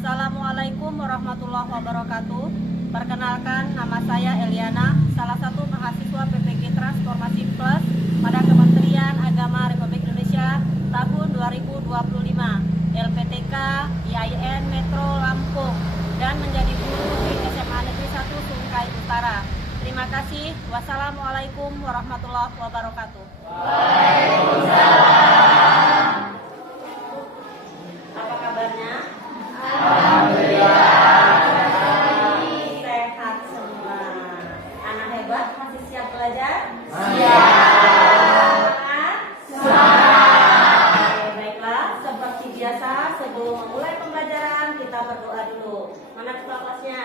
Assalamualaikum warahmatullahi wabarakatuh. Perkenalkan, nama saya Eliana, salah satu mahasiswa PPG Transformasi Plus pada Kementerian Agama Republik Indonesia tahun 2025, LPTK IAIN Metro Lampung, dan menjadi guru di SMA Negeri 1 Sungkai Utara. Terima kasih. Wassalamualaikum warahmatullahi wabarakatuh. Waalaikumsalam. Apa kabarnya? Alhamdulillah. Sehat semua. Anak hebat, masih siap belajar? Siap. Semangat. Oke, baiklah. Seperti biasa, sebelum memulai pembelajaran, kita berdoa dulu. Mana ketua kelasnya?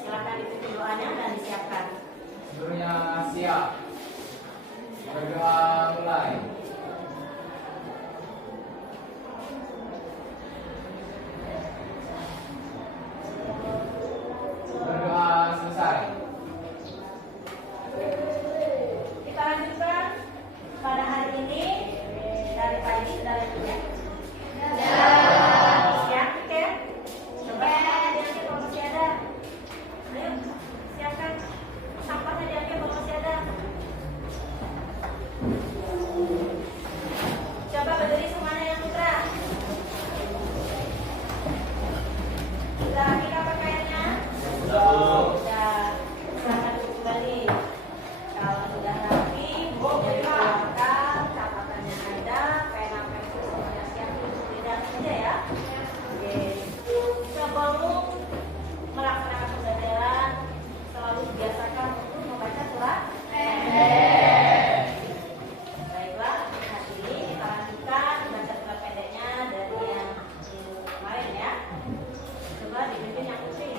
Silakan dipimpin doanya dan disiapkan. Seluruhnya siap. Berdoa mulai. Berdoa selesai. Kita lanjutkan pada hari ini. Dari pagi sudah ada ya? Siap, ya? Coba diangkat kalau masih ada. Ayo, siapkan sampahnya diangkat kalau masih ada. Coba berdiri semuanya yang putra. Sudah kita pakaiannya? Sudah. Silahkan kembali. Kalau sudah rapi, bukunya dikeluarkan, catatannya ada, pena pensil semuanya siap, tidak saja ya. Oke. Sebelum melaksanakan pembelajaran, selalu biasakan untuk membaca surat pendek. Baiklah, hari ini kita lanjutkan baca surat pendeknya dari yang kemarin ya. Coba dipimpin yang putih.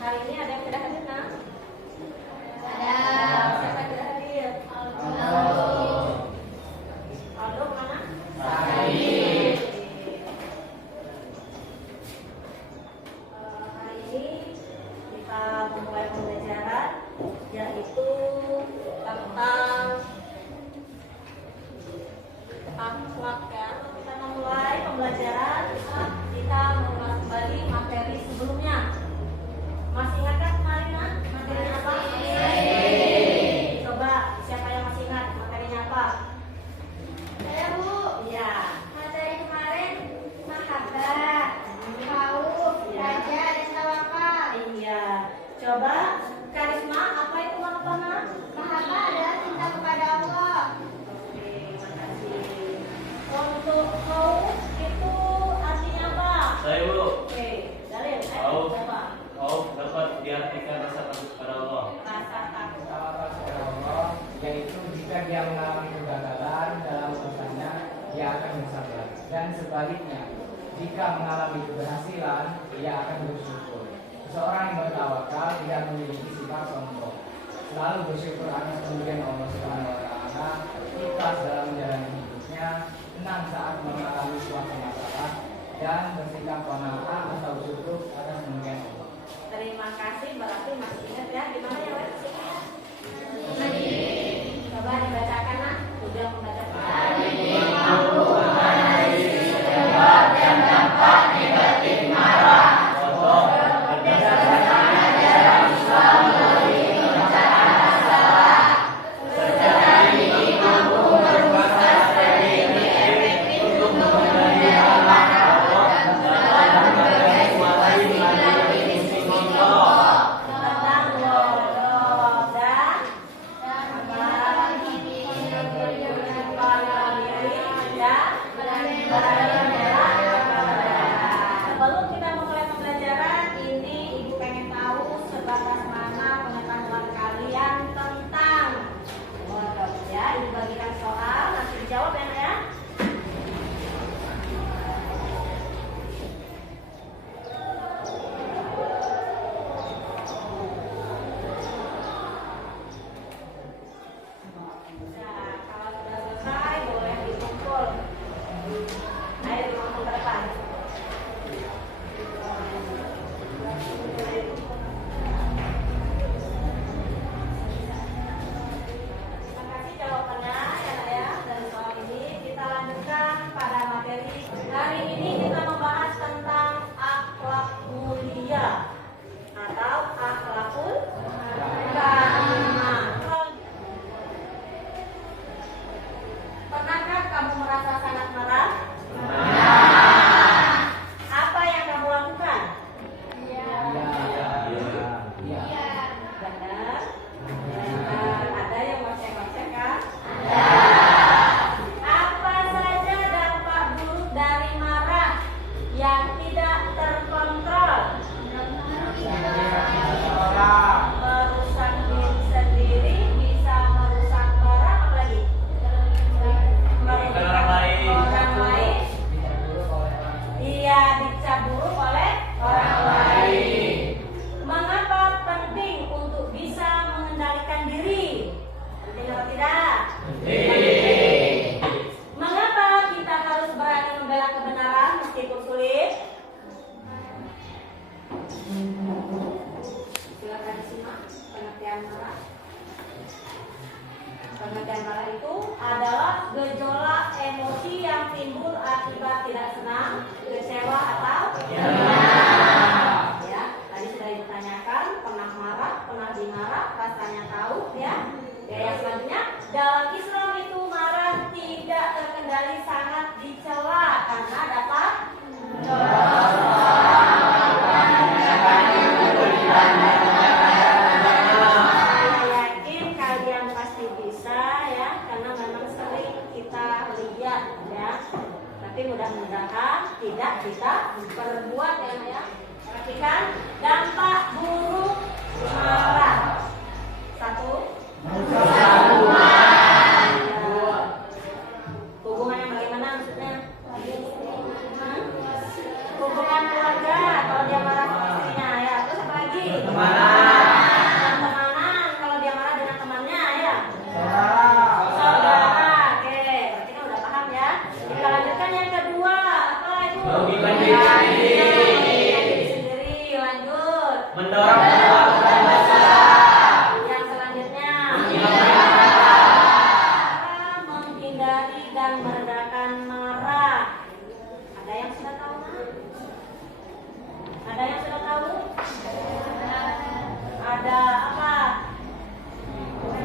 Hari ini ada yang tidak hadir, nak? Ada. Siapa yang tidak hadir? Aldo mana? Hadir. Hari ini kita memulai pembelajaran yaitu tentang akhlak ya. Kita memulai pembelajaran, kita mengulas kembali materi sebelumnya. Masih ingat kan kemarin nak? Materinya apa? Coba siapa yang masih ingat materinya apa? Saya Bu, Iya. materi kemarin mahabbah, khauf, raja, dan tawakal. Iya. Coba karisma apa itu makna? Mahabbah adalah cinta kepada Allah. Oke, makasih. Untuk khauf itu artinya apa? Saya Bu, Oke, Dalil, Khauf. coba. khauf dapat diartikan rasa takut kepada Allah. Rasa takut. Tawakal kepada Allah, yaitu jika dia mengalami kegagalan dalam urusannya, dia akan bersabar. Dan sebaliknya, jika mengalami keberhasilan, dia akan bersyukur. Seseorang yang bertawakal tidak memiliki sifat sombong, selalu bersyukur atas pemberian Allah Subhanahu wa Ta'ala, ikhlas dalam menjalani hidupnya, tenang saat mengalami suatu masalah, dan bersikap qanaah atau syukur atas pemberian Allah. Terima kasih, berarti masih ingat ya. Gimana ya, Wes? Coba dibacakan nak. Sudah membaca. Contoh, berdasarkan Ajaran Islam timbul akibat tidak senang, kecewa atau ya, tadi sudah ditanyakan, pernah marah, pernah dimarah, rasanya tahu ya. Yang selanjutnya, dalam Islam itu marah tidak terkendali sangat dicela karena dapat saya yakin kalian pasti bisa ya, karena memang sering kita lihat ya. Tapi mudah-mudahan tidak kita perbuat ya. Perhatikan dampak buruk marah. 1. Hubungan yang bagaimana maksudnya? Hubungan keluarga kalau dia marah sama istrinya ya. Terus apa lagi? Pertemanan kalau dia marah dengan temannya ya. Saudara. Oke, berarti kan udah paham ya. Kita lanjutkan yang kedua. Apa itu? Merugikan diri sendiri. Lanjut. Mendorong Yang selanjutnya. Menghindari dan meredakan marah. Ada yang sudah tahu? Ada yang sudah tahu? Ada apa?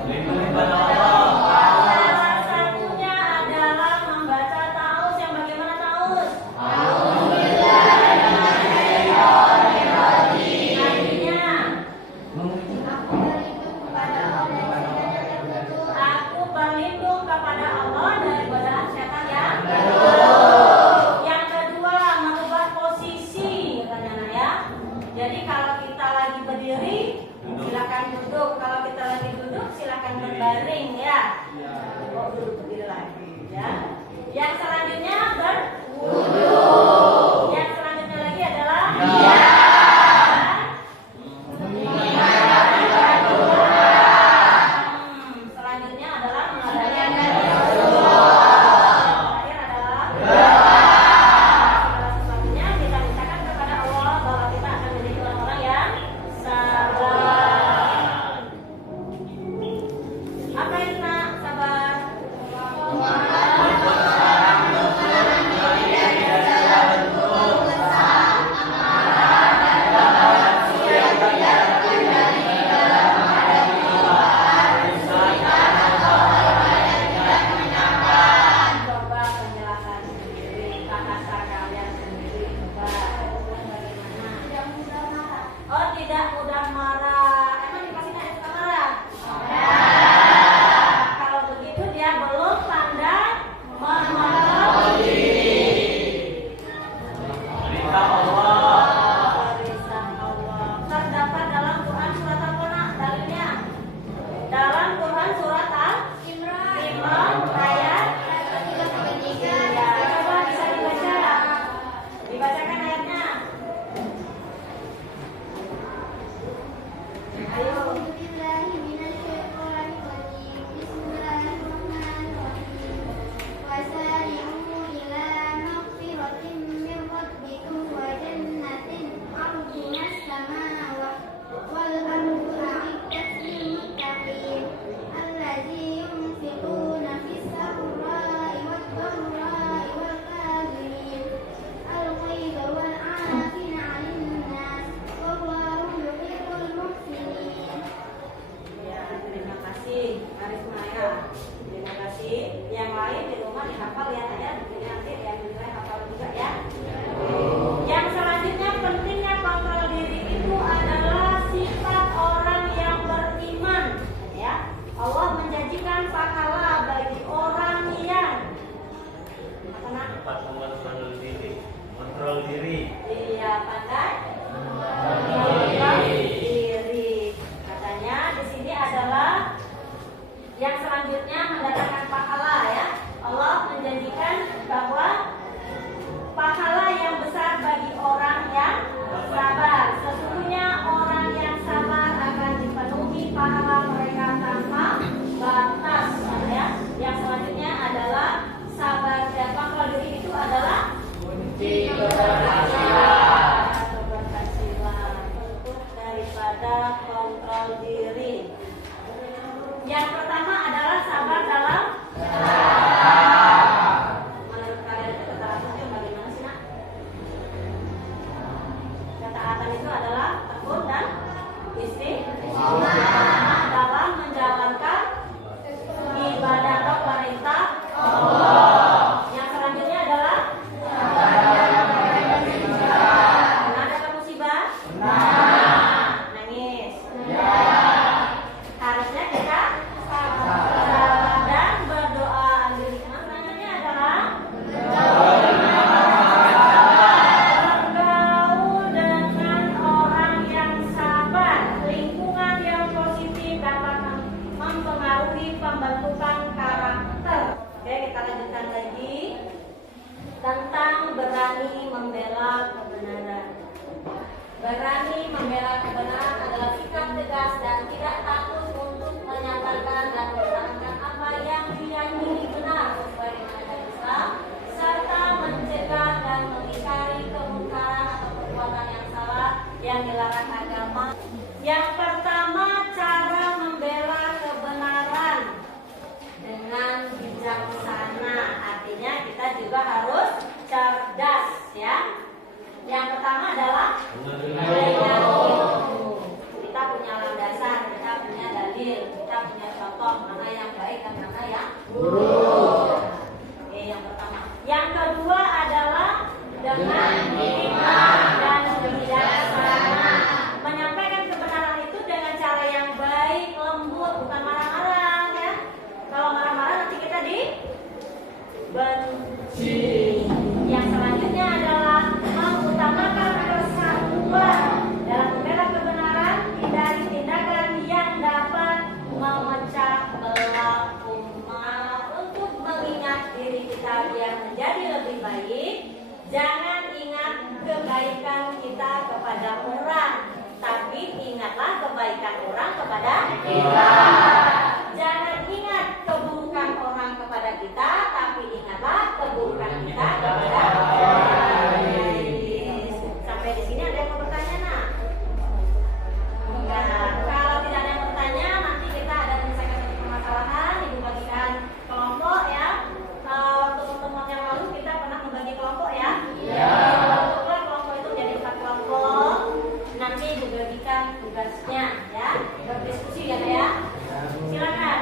melindungi pada Allah. Salah satunya adalah membaca taus yang bagaimana taus? Artinya, aku berlindung kepada Allah dari godaan setan yang Yang kedua, merubah posisi katanya ya. Jadi kalau kita lagi berdiri, silakan duduk. Kalau kita lagi duduk, silakan berbaring ya. Oh, duduk berdiri lagi ya. Yang selanjutnya berwudu. Yang selanjutnya lagi adalah selanjutnya adalah mengadakan terakhir adalah segala sesuatunya kita mintakan kepada Allah bahwa kita akan menjadi orang-orang yang sabar. Apa itu nak? Sabar. Coba penjelasan sendiri, bahasa kalian sendiri. Coba bagaimana? Oh, tidak mudah marah. Emang dikasih tanya suka marah? Kalau begitu dia belum pandai mengenali Perintah Allah. perintah Allah. Terdapat dalam Quran surat apa nak? Dalilnya dalam Quran surat Al-Imran ayat 3. Coba bisa dibaca. Dibacakan ayatnya. Ayo. Ya, terima kasih Karisma ya. Terima kasih. Yang lain di rumah dihafal ya ayat. Ini nanti yang menilai hafal juga ya. Yang selanjutnya pentingnya kontrol diri itu adalah sifat orang yang beriman ya. Allah menjanjikan pahala bagi orang yang apa nak? Dapat mengontrol diri. Kontrol diri. Iya, pandai mengontrol diri. Katanya di sini adalah yang selanjutnya mendatangkan pahala ya. Allah menjanjikan bahwa pahala yang besar bagi orang yang sabar. Sesungguhnya orang yang sabar akan dipenuhi pahala mereka tanpa batas ya. Yang selanjutnya adalah sabar dan kontrol diri itu adalah membela kebenaran adalah sikap tegas dan tidak takut untuk menyatakan dan mempertahankan apa yang diyakini benar sesuai dengan ajaran Islam, serta mencegah dan mengingkari kemungkaran atau perbuatan yang salah yang dilarang agama. Yang pertama, cara membela kebenaran dengan bijaksana. Artinya kita juga harus cerdas, ya. Yang pertama adalah kita punya landasan, kita punya dalil, kita punya contoh mana yang baik dan mana yang buruk. Oke, yang pertama. Yang kedua adalah dengan hikmah dan bijaksana. Menyampaikan kebenaran itu dengan cara yang baik, lembut, bukan marah-marah, ya. Kalau marah-marah nanti kita dibenci. Yang selanjutnya adalah mengutamakan persatuan dalam membela kebenaran, hindari tindakan yang dapat memecah belah umat. Untuk mengingat diri kita biar menjadi lebih baik, jangan ingat kebaikan kita kepada orang, tapi ingatlah kebaikan orang kepada kita. Jangan ingat keburukan orang kepada kita, tapi ingatlah keburukan kita kepada orang lain. Sampai di sini ada yang mau bertanya, nak? Enggak. Kalau tidak ada yang bertanya, nanti kita ada menyelesaikan satu permasalahan, ibu bagikan kelompok, ya. Waktu pertemuan yang lalu kita pernah membagi kelompok, ya. Iya. Kelompok itu jadi 4 kelompok. Nanti ibu bagikan tugasnya, ya. Berdiskusi, ya, ya. Silakan.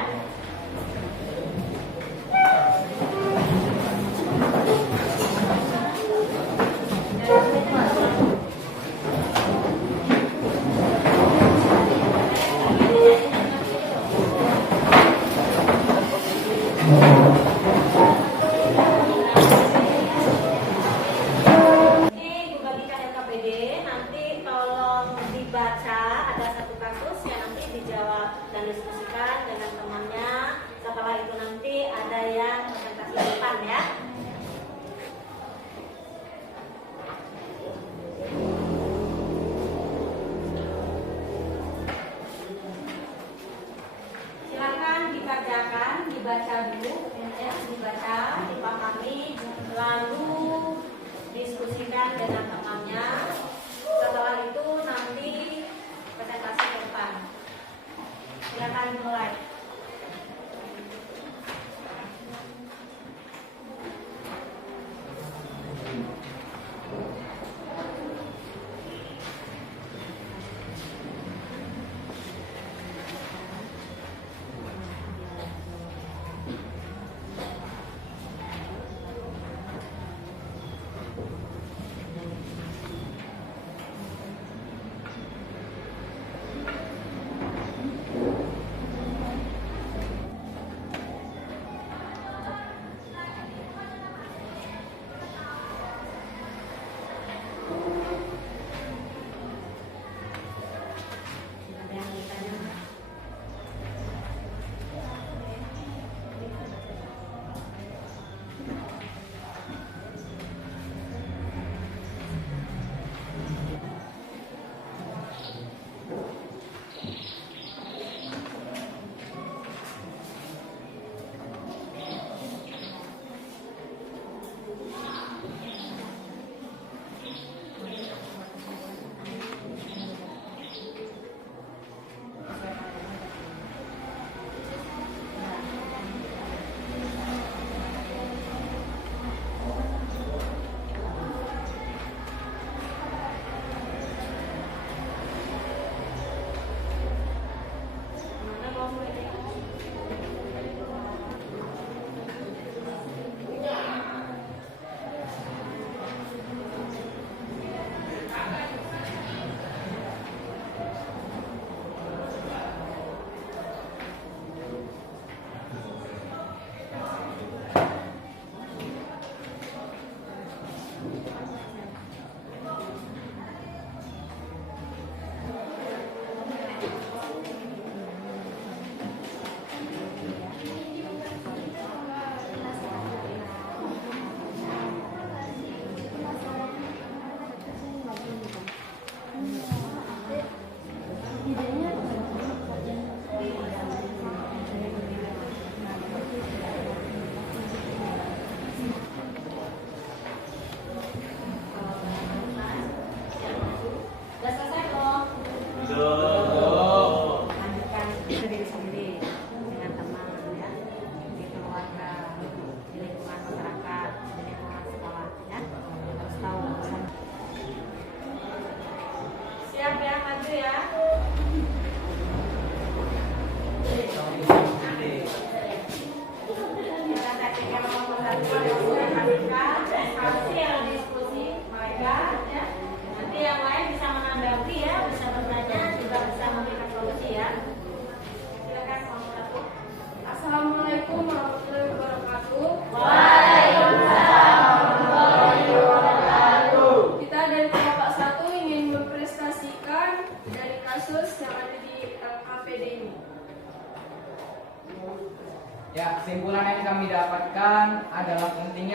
Ini ibu bagikan LKPD, nanti tolong dibaca, ada satu kasus yang nanti dijawab dan diskusikan dengan temannya. Setelah itu nanti ada yang presentasi depan, ya. Silakan dikerjakan, dibaca dulu, ya, dibaca, dipahami, lalu diskusikan dengan temannya. Setelah itu nanti presentasi ke depan. Silakan dimulai.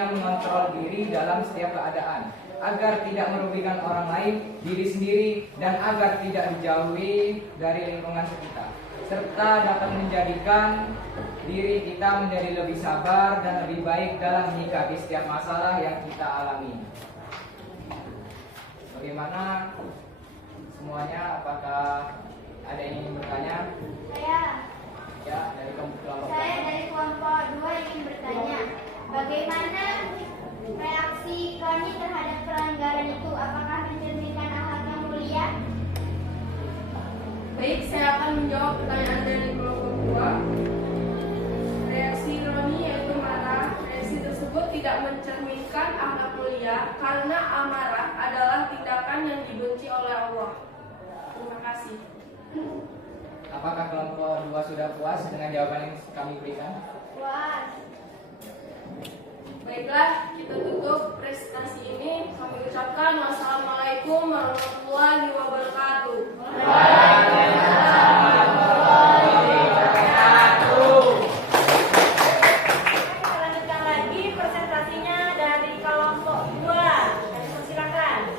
artinya mengontrol diri dalam setiap keadaan, agar tidak merugikan orang lain, diri sendiri, dan agar tidak dijauhi dari lingkungan sekitar, serta dapat menjadikan diri kita menjadi lebih sabar dan lebih baik dalam menyikapi setiap masalah yang kita alami. Bagaimana semuanya? Apakah ada yang ingin bertanya? Ya, dari kelompok. Saya dari kelompok 2 ingin bertanya, bagaimana reaksi Roni terhadap pelanggaran itu? Apakah mencerminkan akhlak yang mulia? Baik, saya akan menjawab pertanyaan dari kelompok 2. Reaksi Roni yaitu marah. Reaksi tersebut tidak mencerminkan akhlak mulia karena amarah adalah tindakan yang dibenci oleh Allah. Terima kasih. Apakah kelompok 2 sudah puas dengan jawaban yang kami berikan? Puas. Baiklah, kita tutup presentasi ini. Kami ucapkan wassalamualaikum warahmatullahi wabarakatuh. Kita lanjutkan lagi presentasinya dari kelompok 2. Silakan.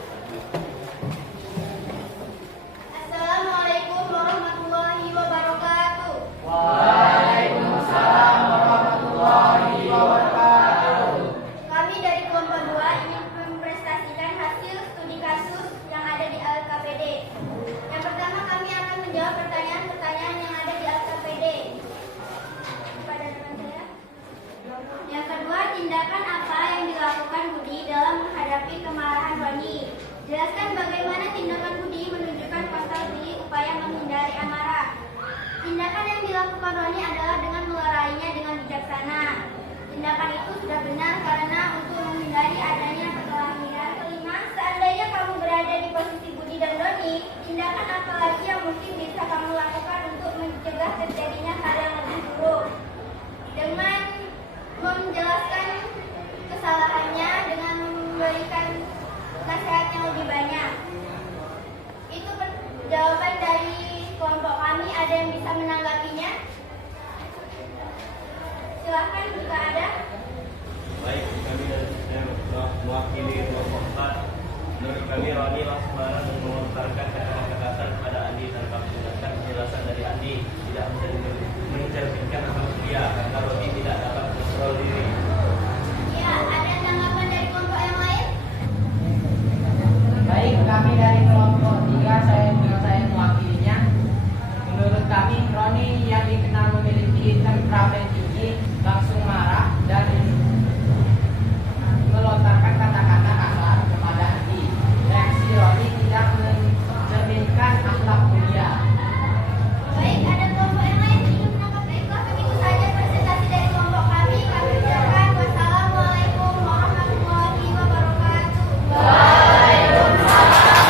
Assalamualaikum warahmatullahi wabarakatuh. Waalaikumsalam warahmatullahi wabarakatuh. Kami dari kelompok 2 ingin mempresentasikan hasil studi kasus yang ada di LKPD. Yang pertama, kami akan menjawab pertanyaan-pertanyaan yang ada di LKPD. Kepada teman saya. Yang kedua, tindakan apa yang dilakukan Budi dalam menghadapi kemarahan Roni? Jelaskan bagaimana tindakan Budi menunjukkan pasal Budi upaya menghindari amarah. Tindakan yang dilakukan Roni adalah dengan melerainya dengan bijaksana. Tindakan itu sudah benar karena untuk menghindari adanya perkelahian. Kelima, seandainya kamu berada di posisi Budi dan Roni, tindakan apa lagi yang mungkin bisa kamu lakukan untuk mencegah terjadinya hal yang lebih buruk? Dengan menjelaskan kesalahannya dengan memberikan nasihat yang lebih banyak. Itu jawaban dari kelompok kami. Ada yang bisa menanggapinya? Silahkan jika ada. Baik, kami dari mewakili kelompok 4. Menurut kami Roni langsung marah dan melontarkan kata-kata kasar kepada Andi tanpa menggunakan penjelasan dari Andi. Tidak mencerminkan akhlak mulia karena Roni tidak dapat mengontrol diri. Ya, ada tanggapan dari kelompok yang lain? Baik, kami dari kelompok 3, saya mewakilinya. Menurut kami, Roni yang dikenal memiliki temperamen tinggi langsung marah dan melontarkan kata-kata kasar kepada Andi. Reaksi Roni tidak mencerminkan akhlak mulia. Baik, ada kelompok yang lain ingin menanggapi? Baiklah, begitu saja presentasi dari kelompok kami. Kami ucapkan wassalamualaikum warahmatullahi wabarakatuh. Waalaikumsalam.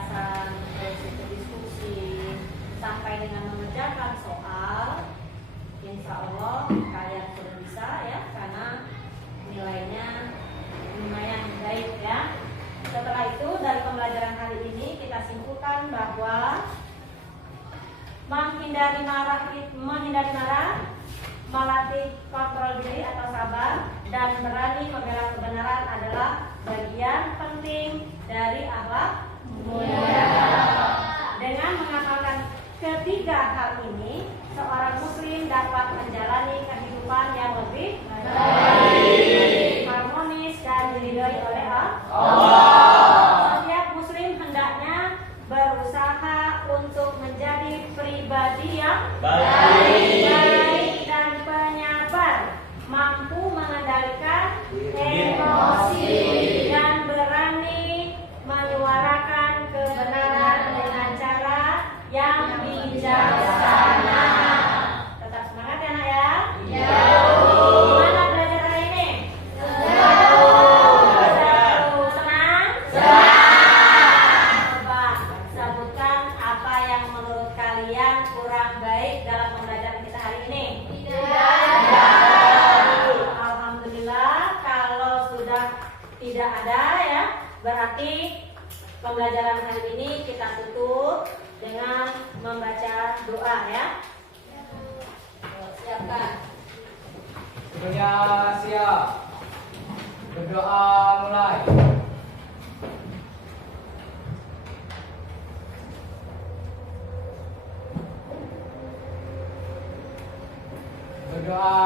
pembahasan, terus ikut diskusi, sampai dengan mengerjakan soal. Insya Allah kalian sudah bisa ya, karena nilainya lumayan baik ya. Setelah itu dari pembelajaran hari ini kita simpulkan bahwa menghindari marah, melatih kontrol diri atau sabar, dan berani membela kebenaran adalah bagian penting dari akhlak mulia. Dengan mengamalkan ketiga hal ini, seorang muslim dapat menjalani kehidupan yang lebih baik, harmonis, dan diridhoi oleh Allah. Setiap muslim hendaknya berusaha untuk menjadi pribadi yang baik dan penyabar, mampu mengendalikan emosi, dan berani menyuarakan kebenaran dengan cara yang bijaksana. Tetap semangat ya nak ya. Gimana belajar hari ini? Seru. Senang? Coba sebutkan apa yang menurut kalian kurang baik dalam pembelajaran kita hari ini. Alhamdulillah, kalau sudah tidak ada ya, berarti pembelajaran hari ini kita tutup dengan membaca doa ya. Siapkan. Semuanya siap. Berdoa mulai. Berdoa